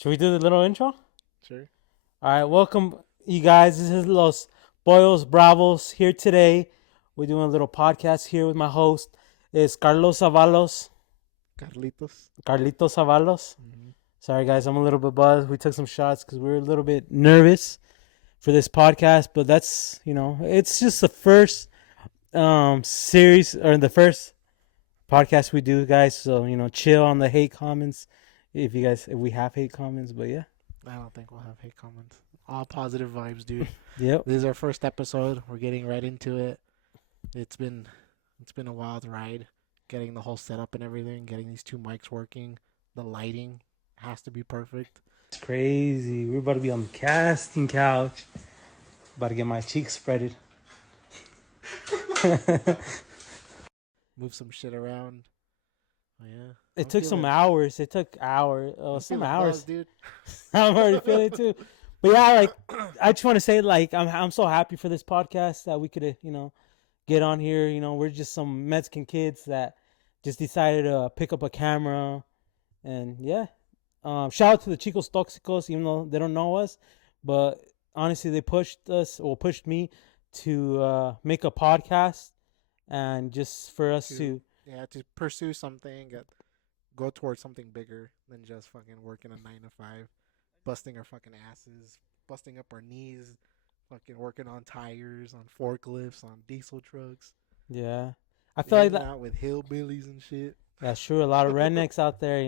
Should we do the little intro? Sure. All right, welcome, you guys. This is Los Boyos Bravos here today. We're doing a little podcast here with my host. Is Carlos Avalos, Carlitos. Carlitos Avalos. Mm-hmm. Sorry, guys, I'm a little bit buzzed. We took some shots because we were a little bit nervous for this podcast, but that's it's just the first series or the first podcast we do, guys. So chill on the hate comments if we have hate comments. But yeah. I don't think we'll have hate comments. All positive vibes, dude. Yep. This is our first episode. We're getting right into it. It's been a wild ride getting the whole setup and everything, getting these two mics working. The lighting has to be perfect. It's crazy. We're about to be on the casting couch. About to get my cheeks spreaded. Move some shit around. Oh, yeah. It took some hours. It took hours. Some hours. Buzz, dude. I'm already feeling it too. But yeah, like I just want to say, like I'm so happy for this podcast that we could, get on here. We're just some Mexican kids that just decided to pick up a camera, and yeah. Shout out to the Chicos Toxicos, even though they don't know us, but honestly, they pushed me to make a podcast, and just for us to to pursue something, go towards something bigger than just fucking working a 9 to 5, busting our fucking asses, busting up our knees, fucking working on tires, on forklifts, on diesel trucks. yeah. I feel like that out with hillbillies and shit. that's true. A lot of rednecks out there,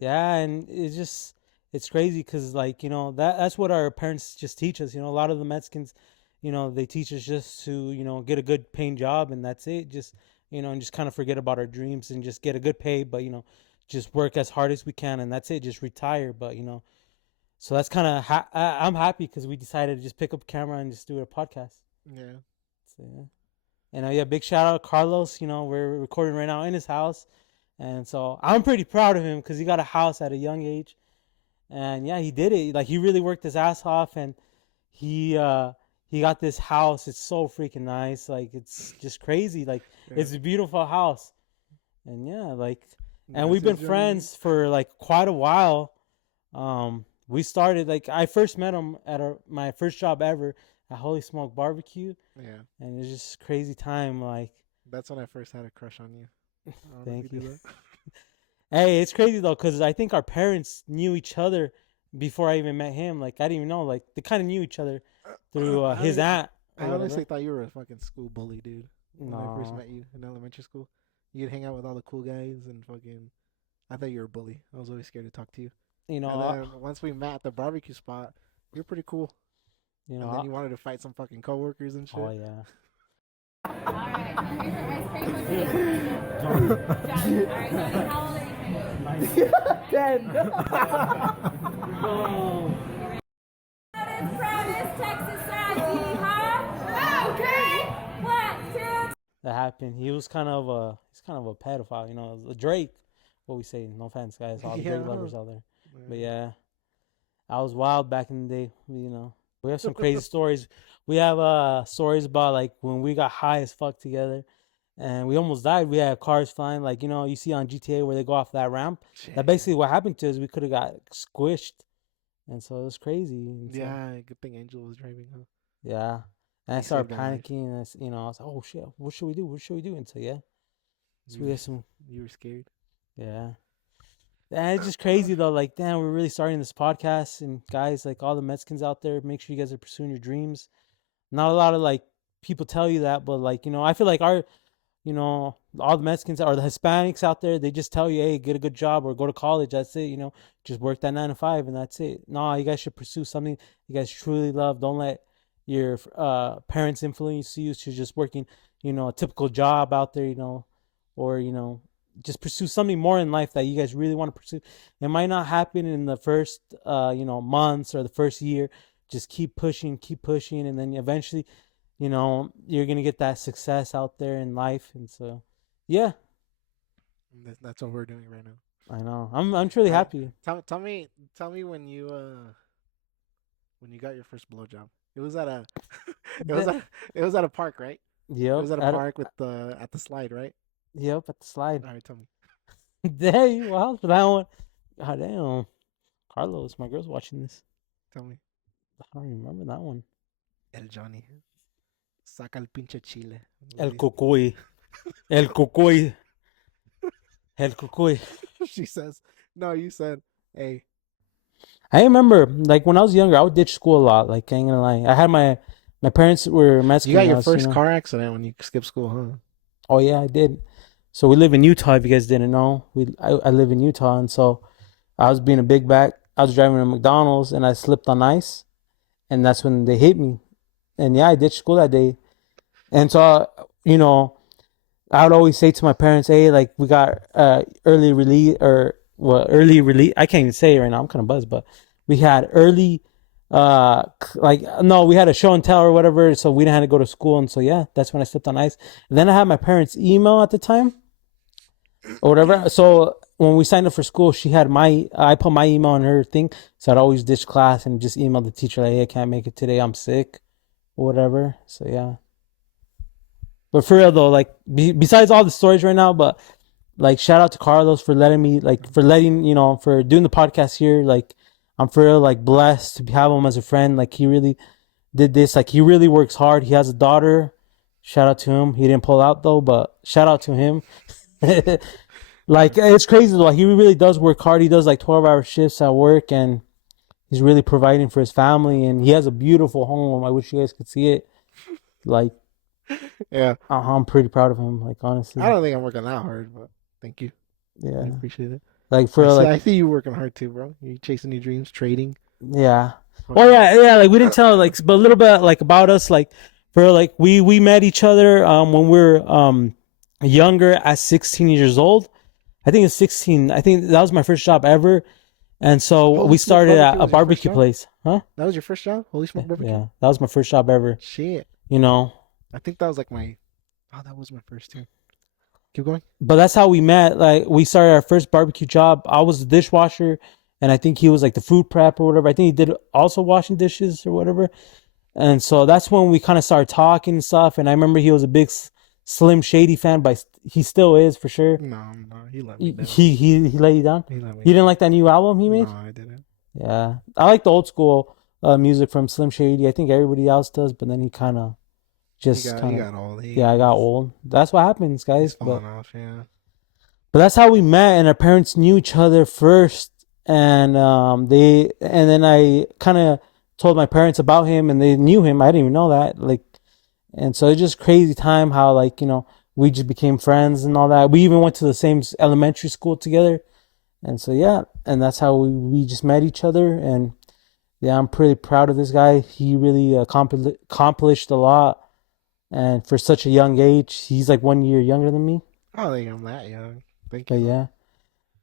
Yeah, and it's crazy because that's what our parents just teach us. A lot of the Mexicans, they teach us just to get a good paying job, and that's it. Just and just kind of forget about our dreams and just get a good pay, but just work as hard as we can, and that's it. Just retire, but so that's kind of I'm happy because we decided to just pick up a camera and just do a podcast. Yeah. So yeah. And yeah, big shout out Carlos. We're recording right now in his house. And so I'm pretty proud of him because he got a house at a young age. And yeah, he did it. Like he really worked his ass off, and he got this house. It's so freaking nice. Like it's just crazy. Like it's a beautiful house. And yeah, and we've been friends for like quite a while. We started I first met him at my first job ever at Holy Smoke Barbecue. Yeah. And it was just crazy time. That's when I first had a crush on you. Thank you. Hey, it's crazy though, because I think our parents knew each other before I even met him. Like I didn't even know. Like they kind of knew each other through his aunt. I honestly thought you were a fucking school bully, dude. No. When I first met you in elementary school, you'd hang out with all the cool guys and fucking. I thought you were a bully. I was always scared to talk to you. And then once we met at the barbecue spot, you were pretty cool. And then you wanted to fight some fucking coworkers and shit. Oh yeah. Alright, how old are you? 10. That happened. He's kind of a pedophile, a Drake. What we say, no offense, guys, all the Drake lovers out there. But yeah, I was wild back in the day. We have some crazy stories. We have stories about when we got high as fuck together, and we almost died. We had cars flying, you see on GTA where they go off that ramp. Shit. That basically what happened to us. We could have got squished, and so it was crazy. And yeah, good thing Angel was driving, huh? Yeah, and I started panicking. And I was like, "Oh shit, what should we do? What should we do?" Until yeah, so we had some. You were scared. Yeah. And it's just crazy though. Damn, we're really starting this podcast, and guys, all the Mexicans out there, make sure you guys are pursuing your dreams. Not a lot of people tell you that, but I feel like our, all the Mexicans or the Hispanics out there, they just tell you, hey, get a good job or go to college. That's it. Just work that 9 to 5, and that's it. No, you guys should pursue something you guys truly love. Don't let your parents influence you to just working, a typical job out there, or just pursue something more in life that you guys really want to pursue. It might not happen in the first months or the first year. Just keep pushing, and then eventually you're gonna get that success out there in life. And so yeah, that's what we're doing right now. I know. I'm truly happy. Tell me when you got your first blowjob. It was at a it was at a park, right? Yep. It was at a park with at the slide, right? Yep, at the slide. All right, tell me. There you well for that one. God damn. Carlos, my girl's watching this. Tell me. I don't remember that one. El Johnny. Saca el pinche chile. El Cocoy. El Cocoy. El Cocoy. She says, no, you said, hey. I remember, like, when I was younger, I would ditch school a lot. Like, I ain't gonna lie. I had my parents were Mexican. You got your us, first know? car accident when you skipped school, huh? Oh, yeah, I did. So we live in Utah, if you guys didn't know. I live in Utah, and so I was being a big back. I was driving to McDonald's, and I slipped on ice, and that's when they hit me. And, yeah, I ditched school that day. And so, you know, I would always say to my parents, hey, like, we got early release, I can't even say it right now. I'm kind of buzzed, but we had early, we had a show and tell or whatever, so we didn't have to go to school. And so, yeah, that's when I slipped on ice. And then I had my parents' email at the time or whatever. So when we signed up for school, I put my email on her thing. So I'd always ditch class and just email the teacher, like, hey, I can't make it today. I'm sick or whatever. So, yeah. But for real though, like besides all the stories right now, but like shout out to Carlos for letting me, for doing the podcast here. Like I'm for real, like blessed to have him as a friend. Like he really did this. Like he really works hard. He has a daughter. Shout out to him. He didn't pull out though, but shout out to him. Like it's crazy though. He really does work hard. He does like 12-hour shifts at work, and he's really providing for his family. And he has a beautiful home. I wish you guys could see it. Like. Yeah. I'm pretty proud of him, like honestly. I don't think I'm working that hard, but thank you. Yeah. I appreciate it. Like for I see you working hard too, bro. You chasing your dreams, trading. Yeah. Oh yeah, like we didn't tell but a little bit like about us, like for like we met each other when we were younger at 16 years old. I think it's 16. I think that was my first job ever. And so we started at a barbecue place. Huh? That was your first job? Holy Smoke Barbecue? Yeah. That was my first job ever. Shit. You know. I think that was like that was my first too. Keep going. But that's how we met. Like we started our first barbecue job. I was the dishwasher, and I think he was like the food prep or whatever. I think he did also washing dishes or whatever. And so that's when we kind of started talking and stuff. And I remember he was a big Slim Shady fan, but he still is for sure. No, he let me down. He laid you down. He let me. You didn't like that new album he made? No, I didn't. Yeah, I like the old school music from Slim Shady. I think everybody else does, but then he kind of. He got old. I got old. That's what happens, guys. Falling off, yeah. But that's how we met, and our parents knew each other first, and then I kind of told my parents about him, and they knew him. I didn't even know that, and so it's just crazy time how we just became friends and all that. We even went to the same elementary school together, and so yeah, and that's how we just met each other, and yeah, I'm pretty proud of this guy. He really accomplished a lot. And for such a young age, he's like 1 year younger than me. I don't think I'm that young. Thank you. But yeah,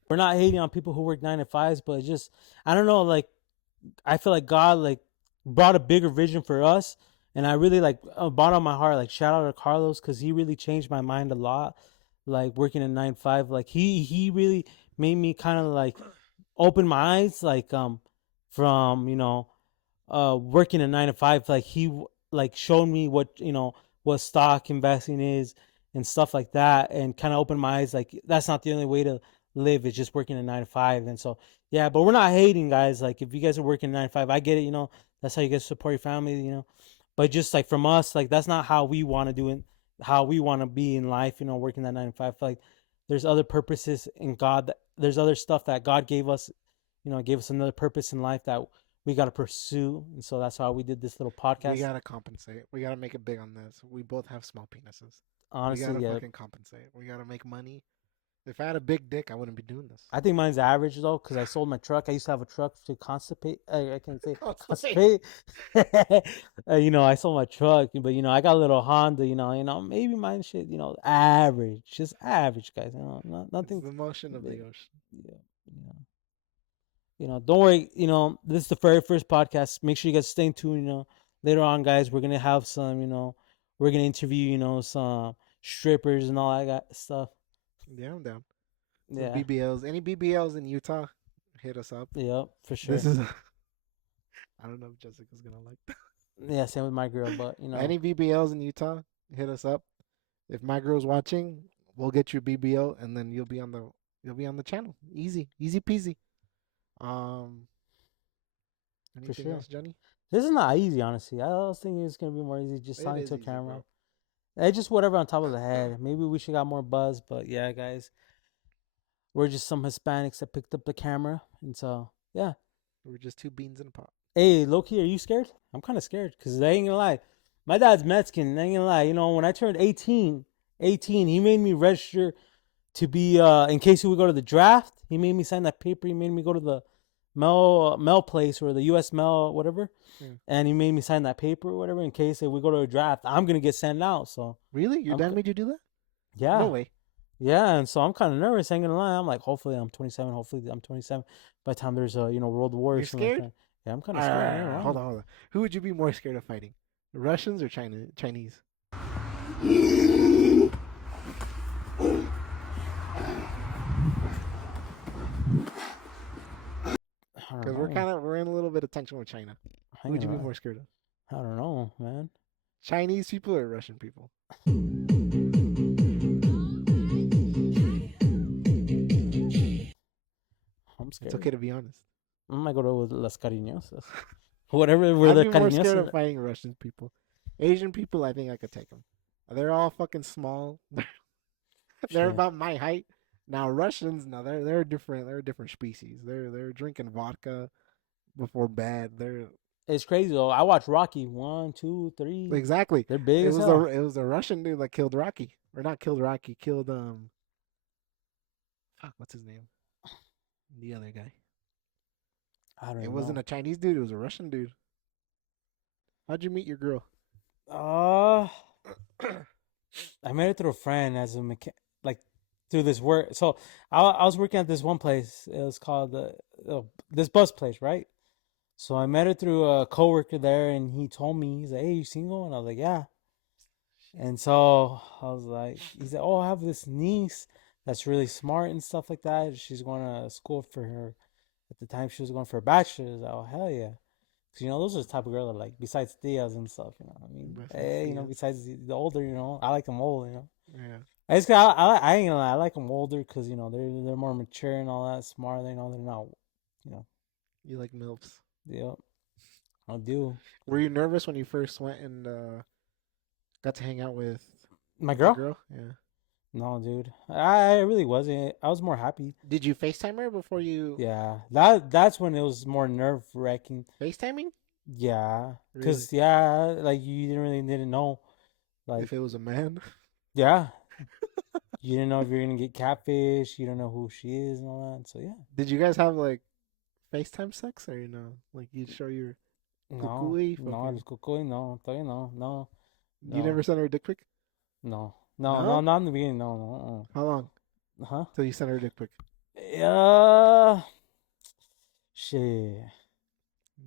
we're not hating on people who work 9 to 5s, but just I don't know. Like I feel like God brought a bigger vision for us, and I really bottom of my heart, shout out to Carlos because he really changed my mind a lot. Like working at 9 to 5, he really made me kind of open my eyes, from working at 9 to 5. Like he showed me what stock investing is and stuff like that, and kind of opened my eyes. Like that's not the only way to live. It's just working a 9 to 5. And so yeah, but we're not hating, guys. Like if you guys are working 9 to 5, I get it. That's how you guys support your family. But just from us, that's not how we want to do it. How we want to be in life. Working that 9 to 5. Like there's other purposes in God. There's other stuff that God gave us. Gave us another purpose in life that we got to pursue. And so that's why we did this little podcast. We got to compensate. We got to make it big on this. We both have small penises. Honestly, we got to fucking compensate. We got to make money. If I had a big dick, I wouldn't be doing this. I think mine's average though, because I sold my truck. I used to have a truck to constipate. I can't say constipate. I sold my truck, but I got a little Honda. Maybe mine shit. Average, just average, guys. Nothing. It's the motion of the ocean. Yeah. Don't worry. This is the very first podcast. Make sure you guys stay tuned. Later on, guys, we're gonna have some. We're gonna interview. Some strippers and all that stuff. Yeah, I'm down. Yeah. BBLs. Any BBLs in Utah? Hit us up. Yep, for sure. This is. I don't know if Jessica's gonna like that. Yeah, same with my girl, but Any BBLs in Utah? Hit us up. If my girl's watching, we'll get you BBL, and then you'll be on the channel. Easy peasy. Anything sure. else, Johnny? This is not easy, honestly. I was thinking it's gonna be more easy just It talking is to a easy, camera. bro. It's just whatever on top of the head. Maybe we should got more buzz, but yeah, guys, we're just some Hispanics that picked up the camera, and so yeah. We're just two beans in a pot. Hey, Loki, are you scared? I'm kind of scared because I ain't gonna lie. My dad's Mexican. I ain't gonna lie. You know, when I turned 18, he made me register to be in case we go to the draft. He made me sign that paper. He made me go to the mail place or the U.S. mail, whatever. Yeah. And he made me sign that paper or whatever in case if we go to a draft, I'm gonna get sent out. So Really? Your I'm dad c- made you do that? yeah, No way. yeah. And so I'm kind of nervous. I ain't gonna lie. I'm like, hopefully I'm 27. Hopefully I'm 27 by the time there's a World War or You're something scared? like that. Yeah, I'm kind of scared. I ain't gonna lie. Hold on. Who would you be more scared of fighting? The Russians or Chinese? I don't Because know. we're in a little bit of tension with China. I Who would ain't you be gonna lie. more scared of? I don't know, man. Chinese people or Russian people? I'm scared. It's okay to be honest. I might go to Las Cariñosas. Whatever, where the I'd be more scared cariñosas. of fighting Russian people. Asian people, I think I could take them. They're all fucking small. They're Shit. about my height. Now Russians, no, they're different. They're a different species. They're drinking vodka before bed. They're It's crazy though. I watched Rocky 1, 2, 3. exactly. They're big It as was hell. it was a Russian dude that killed Rocky, or not killed Rocky, killed fuck, what's his name? The other guy. I don't It know. wasn't a Chinese dude. It was a Russian dude. How'd you meet your girl? I met it through a friend as a like through this work. So I was working at this one place. It was called this bus place, right? So I met her through a coworker there, and he told me, he's like, "Hey, you single?" And I was like, "Yeah." And so I was like, he said, "Oh, I have this niece that's really smart and stuff like that. She's going to school for her. At the time, she was going for a bachelor's." Oh, hell yeah. Because, those are the type of girl that, like, besides Diaz and stuff, I mean, Besides Diaz. besides the older, I like them old, Yeah. I ain't gonna lie, I like them older because, they're more mature and all that, smart, they're not, You like MILFs. yep, I do. Were you nervous when you first went and got to hang out with My the girl? girl? Yeah. No, dude, I really wasn't. I was more happy. Did you FaceTime her before you? Yeah, that's when it was more nerve-wracking. FaceTiming? Yeah, Really? because, like, you didn't know, like, If it was a man? yeah. You didn't know if you're gonna get catfish. You don't know who she is and all that. So yeah. Did you guys have like FaceTime sex or like you'd show your No, Cucuy, no, fucking- el cucuy, no, todavía no. You never sent her a dick pic? No, No? not in the beginning. No. How long Huh? till you sent her a dick pic? Shit.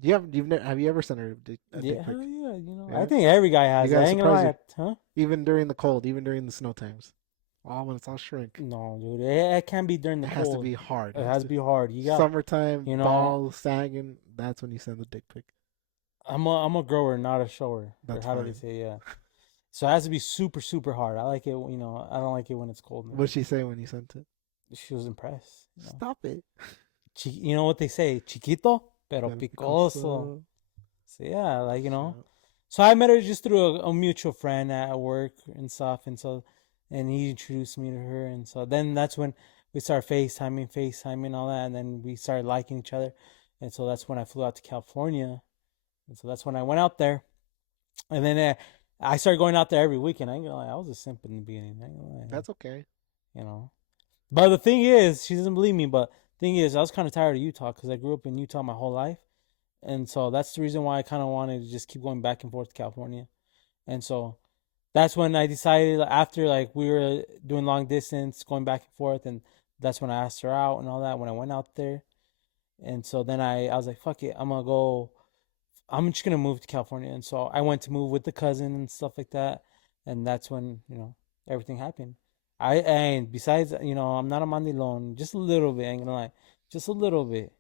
Have you ever sent her a dick Yeah, pic? hell yeah. Yeah? I think every guy has. You I gotta ain't gonna surprise lie. Huh? Even during the cold, even during the snow times. Oh, when it's all shrink. No, dude. It can't be during the It has cold. to be hard. It has to be hard. You got. Summertime, you know- balls sagging. That's when you send the dick pic. I'm a grower, not a shower. That's or how do they fine. say? Yeah. So it has to be super, super hard. I like it. I don't like it when it's cold. What'd she say when you sent it? She was impressed. Stop it. You know what they say? Chiquito, pero Pero picoso. So yeah, like, Shit. So I met her just through a mutual friend at work and stuff. And he introduced me to her. And so then that's when we started FaceTiming, all that. And then we started liking each other. And so that's when I flew out to California. And so that's when I went out there. And then I started going out there every weekend. I ain't gonna lie, I was a simp in the beginning. I ain't gonna lie. That's okay. But the thing is, she doesn't believe me. But thing is, I was kind of tired of Utah because I grew up in Utah my whole life, and so that's the reason why I kind of wanted to just keep going back and forth to California. And so that's when I decided, after like we were doing long distance, going back and forth, and that's when I asked her out and all that when I went out there. And so then I was like, fuck it, I'm just gonna move to California. And so I went to move with the cousin and stuff like that, and that's when everything happened. And besides, I'm not a mandilon, just a little bit. I ain't gonna lie, just a little bit.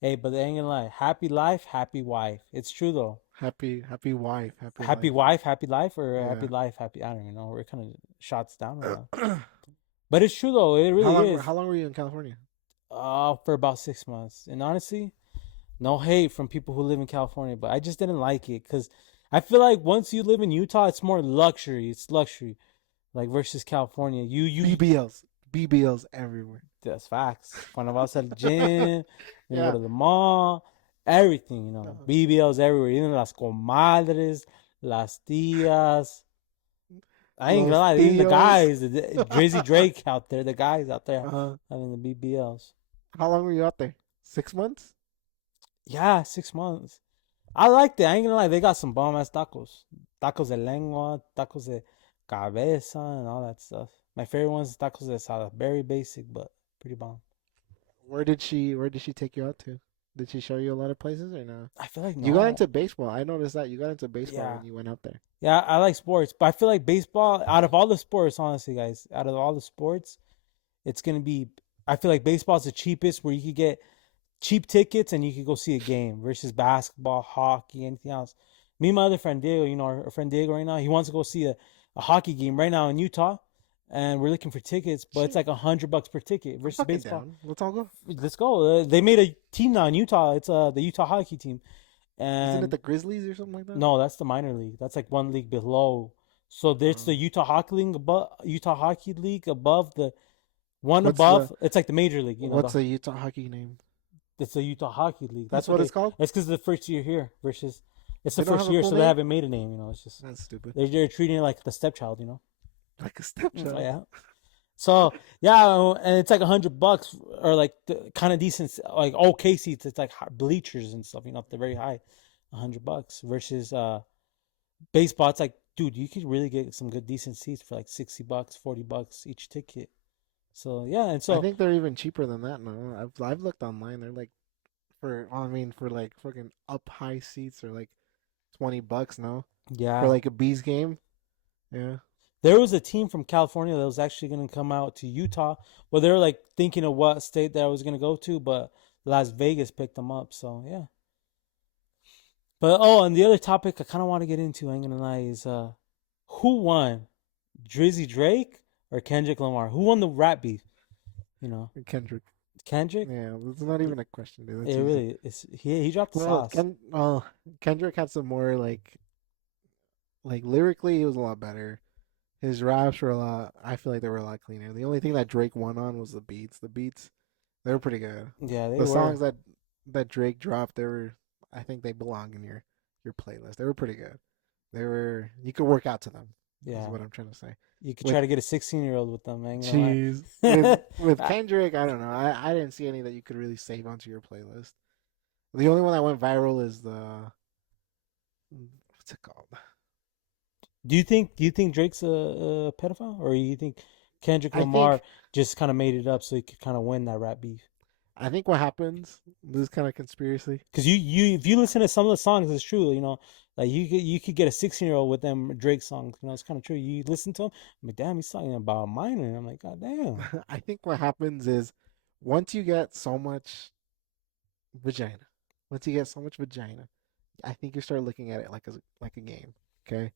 Hey, but I ain't gonna lie, happy life, happy wife. It's true though. Happy wife. Happy wife, happy life, or Yeah. happy life, happy. I don't even know. We're kind of shots down right now. But it's true though. It really is. How long were you in California? For about 6 months, and honestly, No hate from people who live in California, but I just didn't like it because I feel like once you live in Utah, it's more luxury. It's luxury, like versus California. BBLs everywhere. That's facts. Cuando vas al gym, you go Yeah. to the mall, everything, Uh-huh. BBLs everywhere. Even las comadres, las tías. I ain't gonna Los lie, even the tíos. guys, Drizzy Drake out there, the guys out there Uh-huh. having the BBLs. How long were you out there? 6 months? Yeah, 6 months. I liked it. I ain't gonna lie, they got some bomb ass tacos. Tacos de lengua, tacos de cabeza, and all that stuff. My favorite one's tacos de asada. Very basic, but pretty bomb. Where did she take you out to? Did she show you a lot of places or no? I feel like You got no. into baseball. I noticed that you got into baseball Yeah. when you went out there. Yeah, I like sports, but I feel like baseball, out of all the sports, honestly, guys, out of all the sports, it's gonna be. I feel like baseball is the cheapest, where you could get cheap tickets and you could go see a game versus basketball, hockey, anything else. Me and my other friend Diego, our friend Diego right now, he wants to go see a hockey game right now in Utah, and we're looking for tickets, but it's like $100 per ticket versus Fucking baseball. down. Let's all go. Let's go. They made a team now in Utah. It's the Utah hockey team. And Isn't it the Grizzlies or something like that? no, that's the minor league. That's like one league below. So there's the Utah Hockey League above, Utah Hockey League above the one What's above. It's like the major league. What's the Utah hockey name? It's the Utah Hockey League. That's what it's called? It's because the first year here versus it's the They don't first have a year, full so they name? haven't made a name. It's just That's stupid. they're treating it like the stepchild. Like a stepchild. Yeah. So yeah, and it's like $100 or like kind of decent, like okay seats. It's like bleachers and stuff. They're very high. $100 versus baseball. It's like, dude, you could really get some good decent seats for like $60, $40 each ticket. So yeah, and I so think they're even cheaper than that now. I've looked online. They're like for like fucking up high seats are like $20 now yeah, for like a bees game. Yeah. there was a team from California that was actually going to come out to Utah. Well, they were like thinking of what state that I was going to go to, but Las Vegas picked them up. So yeah. But and the other topic I kind of want to get into, I ain't gonna lie, is who won, Drizzy Drake or Kendrick Lamar? Who won the rap beef? Kendrick. Kendrick. Yeah, it's not even a question, dude. That's It easy. really is. He dropped the sauce. Kendrick had some more like lyrically, he was a lot better. His raps were a lot. I feel like they were a lot cleaner. The only thing that Drake won on was the beats. The beats, they were pretty good. Yeah, they The were. songs that Drake dropped, they were. I think they belong in your playlist. They were pretty good. They were. You could work out to them. Yeah, Is what I'm trying to say. you could try to get a 16-year-old with them. I ain't gonna lie. Jeez. With Kendrick, I don't know. I didn't see any that you could really save onto your playlist. The only one that went viral is the what's it called? Do you think Drake's a pedophile, or you think Kendrick I Lamar think- just kind of made it up so he could kind of win that rap beef? I think what happens. This is kind of conspiracy. Because you if you listen to some of the songs, it's true. Like you could get a 16-year-old with them Drake songs. It's kind of true. You listen to him, I'm like, damn, he's talking about a minor. I'm like, god damn. I think what happens is once you get so much vagina, I think you start looking at it like a game. Okay,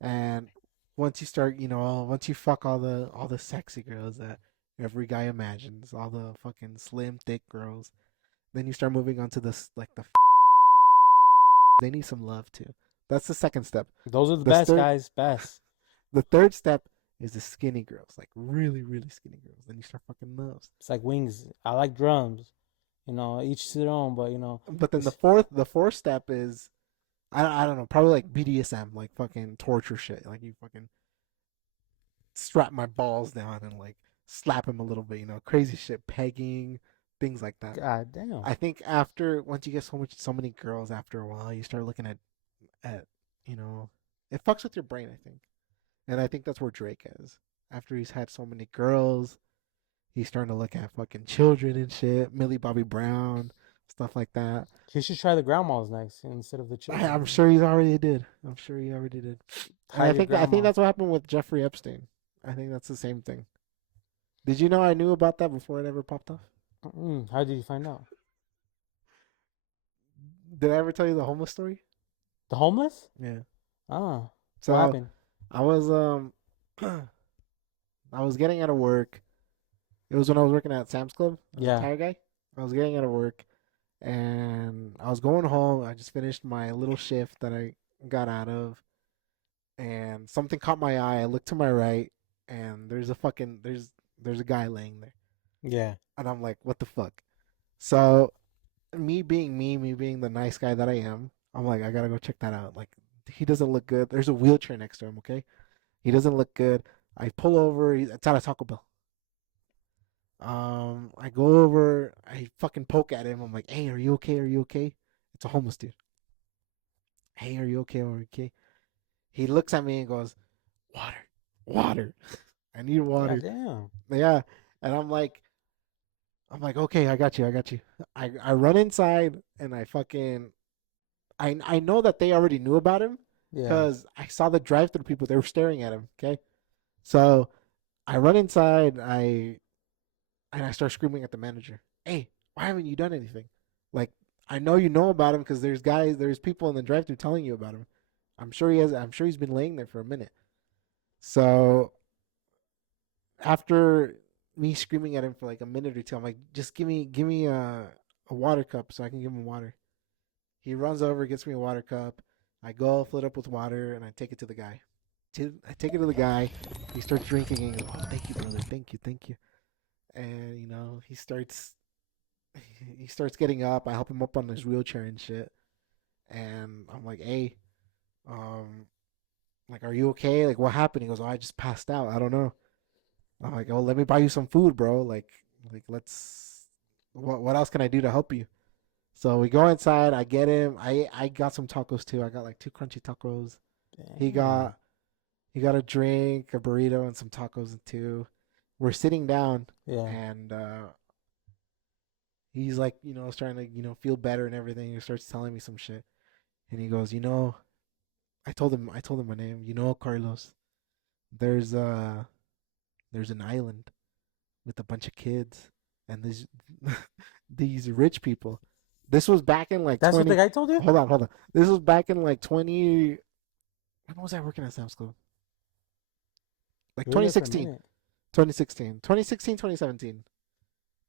and once you start, once you fuck all the sexy girls that every guy imagines, all the fucking slim, thick girls, then you start moving on to this they need some love too. That's the second step. Those are the The best third- guys, best. The third step is the skinny girls, like really, really skinny girls. Then you start fucking those. It's like wings. I like drums. Each to their own. But But then the fourth step is, I don't know, probably like BDSM, like fucking torture shit. Like you fucking strap my balls down and like slap him a little bit, crazy shit, pegging, things like that. god damn. I think once you get so many girls, after a while, you start looking at it fucks with your brain, I think. And I think that's where Drake is. After he's had so many girls, he's starting to look at fucking children and shit, Millie Bobby Brown, stuff like that. You should try the grandmas next instead of the children. I'm sure he already did. And Hide I your think grandma. that's what happened with Jeffrey Epstein. I think that's the same thing. Did you know I knew about that before it ever popped off? How did you find out? Did I ever tell you the homeless story? The homeless? Yeah. Ah, So what happened? I was I was getting out of work. It was when I was working at Sam's Club. I was a Yeah. tire guy. I was getting out of work, and I was going home. I just finished my little shift that I got out of, and something caught my eye. I looked to my right, and there's a guy laying there, Yeah. and I'm like, what the fuck? So me being the nice guy that I am, I'm like, I gotta go check that out. Like, he doesn't look good. There's a wheelchair next to him. Okay, he doesn't look good. I pull over. It's at a Taco Bell. I go over. I fucking poke at him. I'm like, hey, are you okay? Are you okay? It's a homeless dude. Hey, are you okay? Are you okay? He looks at me and goes, water, water. I need water. Damn. Yeah, and I'm like, okay, I got you, I got you. I run inside and I know that they already knew about him Yeah. because I saw the drive-through people. They were staring at him. Okay, so I run inside. I start screaming at the manager. Hey, why haven't you done anything? Like, I know you know about him because there's people in the drive-through telling you about him. I'm sure he has. I'm sure he's been laying there for a minute. So after me screaming at him for like a minute or two, I'm like, just give me a water cup so I can give him water. He runs over, gets me a water cup. I go fill it up with water and I take it to the guy. I take it to the guy. He starts drinking and he goes, oh, thank you, brother. Thank you, thank you. And you know, he starts getting up. I help him up on his wheelchair and shit. And I'm like, hey, like, are you okay? Like, what happened? He goes, oh, I just passed out. I don't know. I'm like, oh, let me buy you some food, bro. Let's. What else can I do to help you? So we go inside. I get him. I got some tacos too. I got like 2 crunchy tacos. He got a drink, a burrito, and some tacos too. We're sitting down, Yeah. and he's like, you know, starting to, you know, feel better and everything. He starts telling me some shit, and he goes, you know, I told him my name. You know, Carlos, there's an island with a bunch of kids and these rich people. This was back in like That's 20, what the guy told you? Hold on. This was back in like 20. When was I working at Sam's Club? Like You were there for a 2016. minute. 2016, 2017.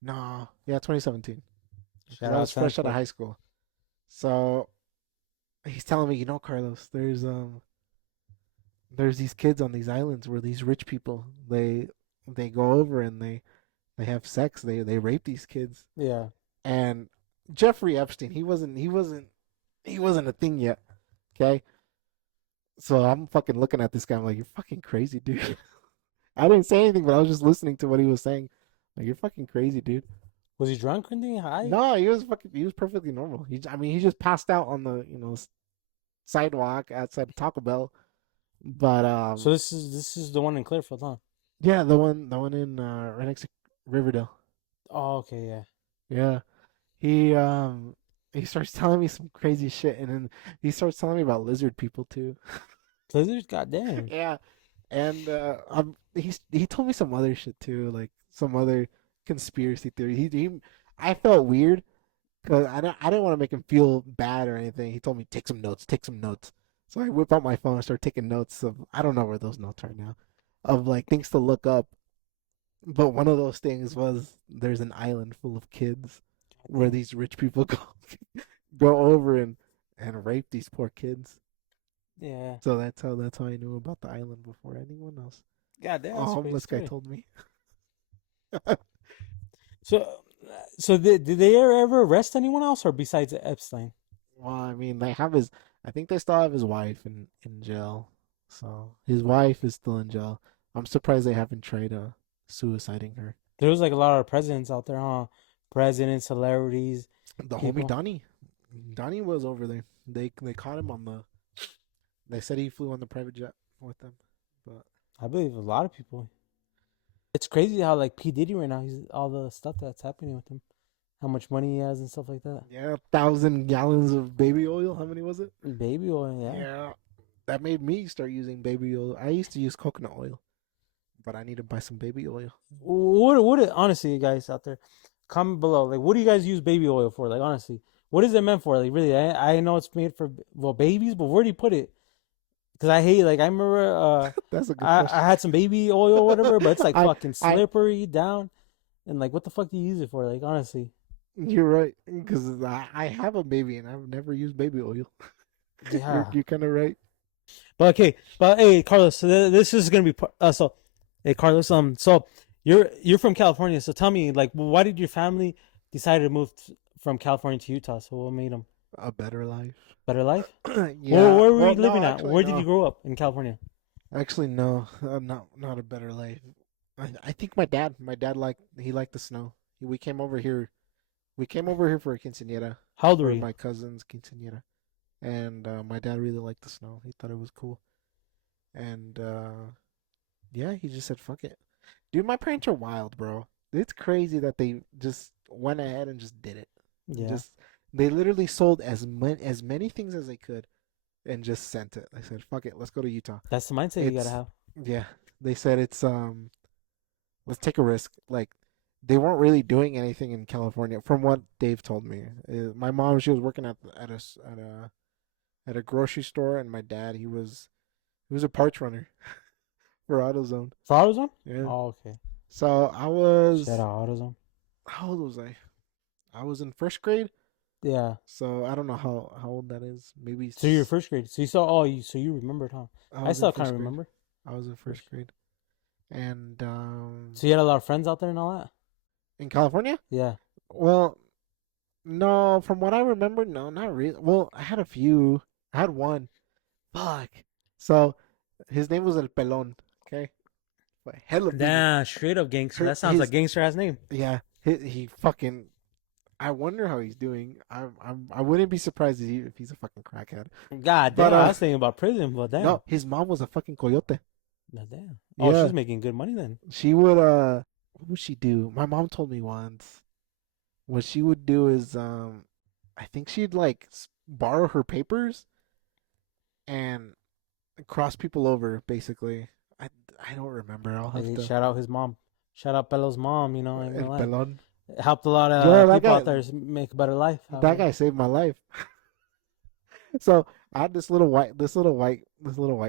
No, yeah, 2017. Shout I out was fresh out of Sam's high school. So he's telling me, you know, Carlos, there's these kids on these islands where these rich people they go over and they have sex. They rape these kids. Club. Yeah. And Jeffrey Epstein, he wasn't a thing yet. Okay? So I'm fucking looking at this guy. I'm like, you're fucking crazy, dude. I didn't say anything, but I was just listening to what he was saying. Like, you're fucking crazy, dude. Was he drunk or anything? High? No, he was perfectly normal. He just passed out on the, you know, sidewalk outside of Taco Bell. But So this is the one in Clearfield, huh? yeah, the one in right next to Riverdale. Oh, okay, yeah. Yeah. He starts telling me some crazy shit, and then he starts telling me about lizard people too. Lizards, goddamn. Yeah. And he told me some other shit too, like some other conspiracy theory. I felt weird because I didn't want to make him feel bad or anything. He told me take some notes. So I whip out my phone and start taking notes of, I don't know where those notes are now, of like things to look up. But one of those things was there's an island full of kids where these rich people go over and rape these poor kids. Yeah. So that's how I knew about the island before anyone else. Goddamn. A homeless guy told me. So did they ever arrest anyone else or besides Epstein? Well, I mean, I think they still have his wife in jail. So his wife is still in jail. I'm surprised they haven't tried suiciding her. There was like a lot of presidents out there, huh? Presidents, celebrities. The People. homie Donnie was over there. They caught him on the. They said he flew on the private jet with them, but I believe a lot of people. It's crazy how like P. Diddy right now, he's all the stuff that's happening with him, how much money he has and stuff like that. yeah, 1,000 gallons of baby oil. How many was it? Baby oil, yeah. Yeah, that made me start using baby oil. I used to use coconut oil, but I need to buy some baby oil. What honestly, you guys out there, comment below. Like, what do you guys use baby oil for? Like, honestly, what is it meant for? Like, really, I know it's made for babies, but where do you put it? Because I hate, like, I remember That's a good I question. had some baby oil or whatever, but it's like I- fucking slippery down, and like, what the fuck do you use it for? Like, honestly, You're right, because I have a baby and I've never used baby oil. Yeah. You're kind of right. But okay, but hey, Carlos, so this is gonna be so. Hey, Carlos, so you're from California, so tell me, like, why did your family decide to move from California to Utah? So what made them A better life. better life? Yeah. Where were Well, you no, living at? actually, Where did you no. grow up in California? Actually, no. Not a better life. I think my dad liked the snow. We came over here. We came over here for a quinceañera How old were for you? my cousin's quinceañera, and my dad really liked the snow. He thought it was cool, and yeah, he just said fuck it. Dude, my parents are wild, bro. It's crazy that they just went ahead and just did it. Yeah, Just they literally sold as many things as they could and just sent it. They said, "Fuck it, let's go to Utah." that's the mindset you gotta It's have. yeah. They said it's let's take a risk. Like they weren't really doing anything in California, from what Dave told me. My mom, she was working at a grocery store, and my dad, he was a parts runner for AutoZone. For AutoZone? Yeah. Oh, okay. So I Shout was out AutoZone. how old was I? I was in first grade. Yeah. So I don't know how old that is. Maybe So you're first grade. So you saw. Oh, so you remembered, huh? I I was in still kind first of grade. remember. I was in first grade. And So you had a lot of friends out there and all that. in California? Yeah. Well, no, from what I remember, no, not really. Well, I had a few. I had one. Fuck. So his name was El Pelon. Okay, but hella big. Damn, straight up gangster. Her- That sounds like his gangster ass name. yeah. He fucking. I wonder how he's doing. I wouldn't be surprised if he's a fucking crackhead. God But damn, I was thinking about prison, but damn. no, his mom was a fucking coyote. No, damn. Oh, Yeah, she's making good money then. she would. What would she do? My mom told me once. What she would do is I think she'd like borrow her papers and cross people over. Basically, I don't remember. I'll have Hey, to. shout out his mom. Shout out Pelo's mom. You know, I ain't gonna El lie. Pelon. It helped a lot of Yo, that people guy. out there make a better life. out That here. guy saved my life. So I had this little white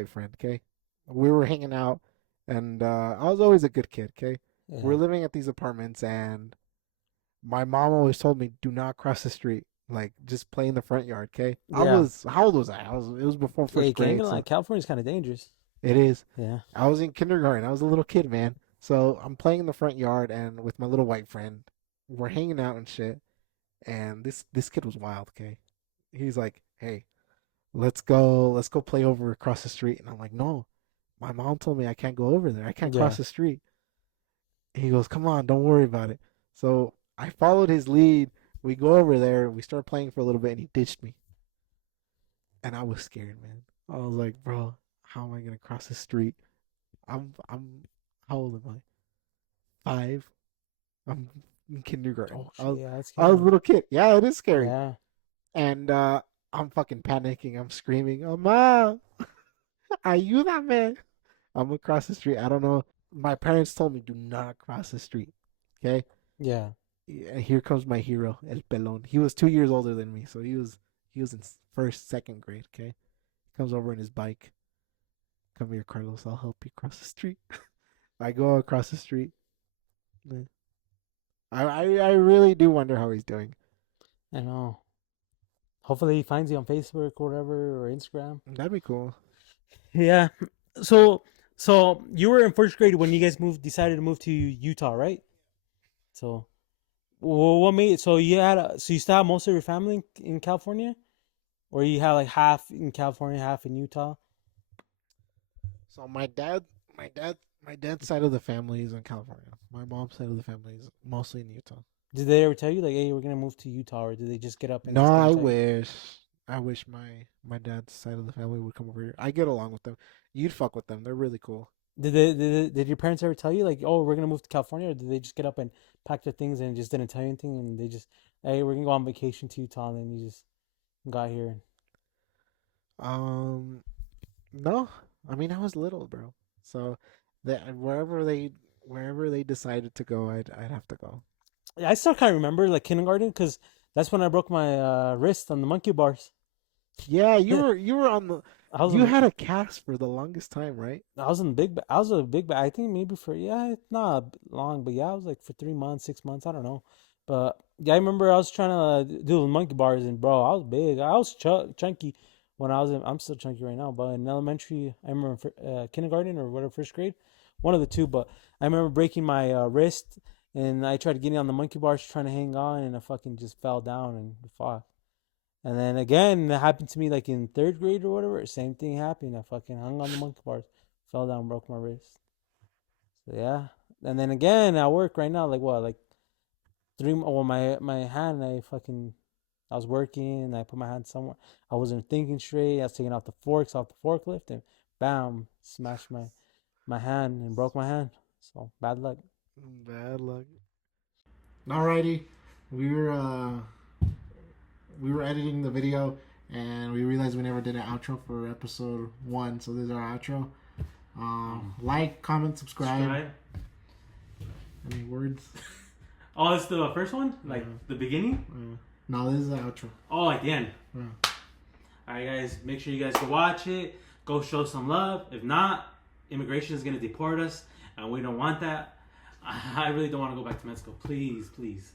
friend. Okay, we were hanging out, and I was always a good kid. Okay, Yeah. we're living at these apartments, and my mom always told me, "Do not cross the street. Like, just play in the front yard." Okay, Yeah. how old was I? It was before Hey, first grade. King, So like California's kind of dangerous. it is. Yeah. I was in kindergarten. I was a little kid, man. So I'm playing in the front yard, and with my little white friend, we're hanging out and shit. And this kid was wild. Okay, he's like, "Hey, let's go play over across the street." And I'm like, "No, my mom told me I can't go over there. I can't Yeah. cross the street." And he goes, "Come on, don't worry about it." So I followed his lead. We go over there. We start playing for a little bit, and he ditched me. And I was scared, man. I was like, "Bro, how am I gonna cross the street? I'm how old am I? 5. I'm in kindergarten. Oh, I shit. was Yeah, that's I was a scary. little kid. Yeah, it is scary. Yeah. And I'm fucking panicking. I'm screaming, "Mama, ayúdame!" I'm across the street. I don't know. My parents told me do not cross the street. Okay. Yeah. And here comes my hero, El Pelon. He was 2 years older than me, so he was in first, second grade. Okay. He comes over in his bike. "Come here, Carlos. I'll help you cross the street." I go across the street. Yeah. I really do wonder how he's doing. I know. Hopefully he finds you on Facebook or whatever or Instagram. That'd be cool. Yeah. So you were in first grade when you guys decided to move to Utah, right? So, well, what made so you still have most of your family in California, or you have like half in California, half in Utah? So my dad's side of the family is in California. My mom's side of the family is mostly in Utah. Did they ever tell you like, hey, we're gonna move to Utah, or did they just get up and No, just come I tell you? wish. I wish my dad's side of the family would come over here. I get along with them. You'd fuck with them. They're really cool. Did your parents ever tell you like, oh, we're gonna move to California, or did they just get up and pack their things and just didn't tell you anything, and they just, hey, we're gonna go on vacation to Utah, and then you just got here? Um, no, I mean I was little, bro. So that wherever they decided to go, I'd have to go. I still can't remember like kindergarten because that's when I broke my wrist on the monkey bars. Yeah, you were on the I was you in, had a cast for the longest time, right? I was in I was a big I think maybe for, yeah, not long, but yeah, I was like for 3 months, 6 months, I don't know. But yeah, I remember I was trying to do the monkey bars, and bro, I was big. I was chunky when I was in. I'm still chunky right now, but in elementary, I remember kindergarten or whatever, first grade, one of the two. But I remember breaking my wrist, and I tried getting on the monkey bars, trying to hang on, and I fucking just fell down and fuck. And then again, it happened to me like in third grade or whatever. Same thing happened. I fucking hung on the monkey bars, fell down, broke my wrist. So yeah. And then again at work right now, like what, like well, my hand, I was working and I put my hand somewhere. I wasn't thinking straight. I was taking out the forks off the forklift and bam, smashed my hand and broke my hand. So bad luck. Bad luck. Alrighty, we were editing the video and we realized we never did an outro for episode 1, so this is our outro. Like, comment, subscribe. Any words? Oh, it's the first one? Like the beginning? No, this is the outro. Oh, like the end. Yeah. Alright, guys, make sure you guys go watch it. Go show some love. If not, immigration is going to deport us, and we don't want that. I really don't want to go back to Mexico. Please, please.